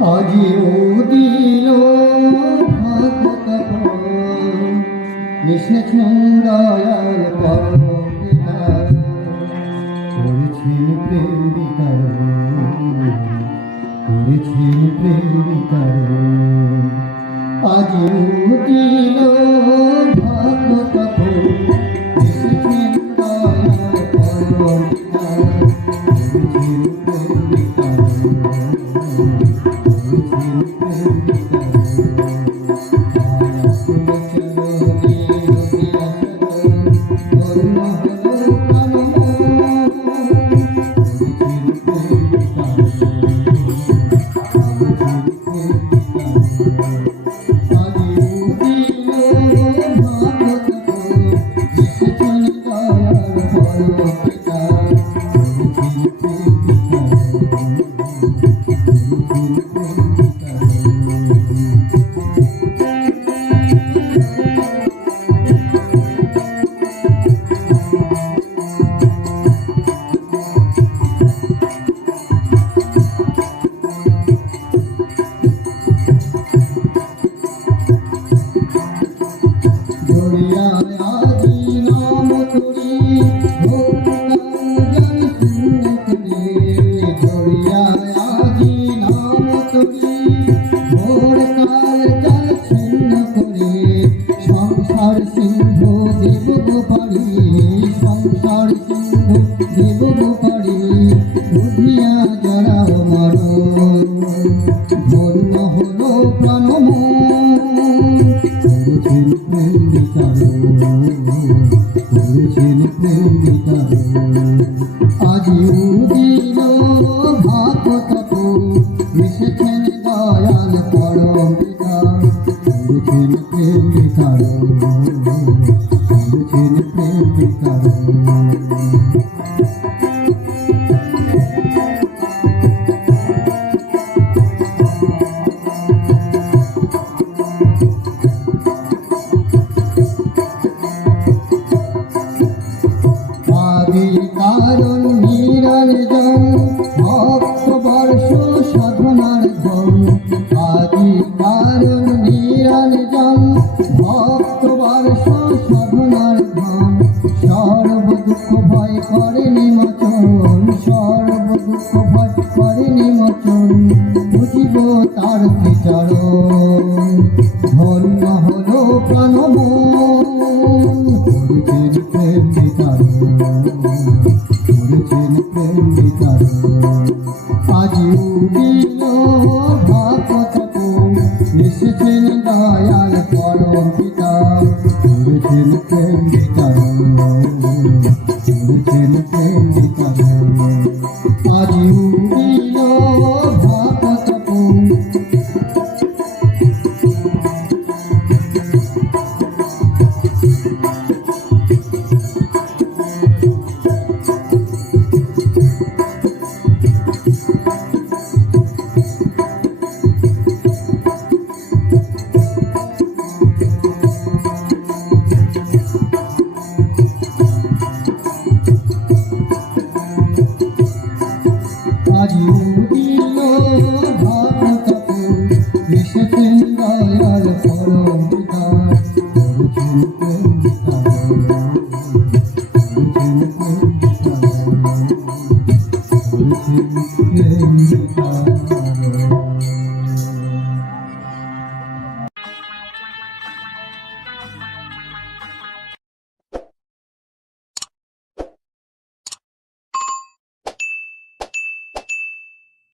আজিও দিল ভাগত নিষ্ণেন দয়াল পিতা করেছেন প্রেম বিতরণ করেছেন প্রেম বিতরণ আজিও দিল ভাগত নিষ্ণেন দয়াল পিতা করেছেন প্রেম বিতরণ কারণ নিরঞ্জন ভক্ত বর্ষ সাধনার ধন আদি কারণ নিরঞ্জন ভক্ত বর্ষ সাধনার ধন সর্ব দুঃখ ভয় করে নিমোচন সর্ব দুঃখ ভয় করে নিমোচন বুঝিব তার চরণ ধন্য হলো প্রাণমন করেছেন প্রেম বিতরণ করেছেন প্রেম বিতরণ আজিও দিল ভাগত এসেছেন দয়াল পরম পিতা করেছেন প্রেম বিতরণ করেছেন প্রেম বিতরণ আজিও দিল ভাগত আজিও দিল ভাগত এসেছেন দয়াল পরম পিতা করেছেন প্রেম বিতরণ করেছেন প্রেম বিতরণ করেছেন প্রেম বিতরণ।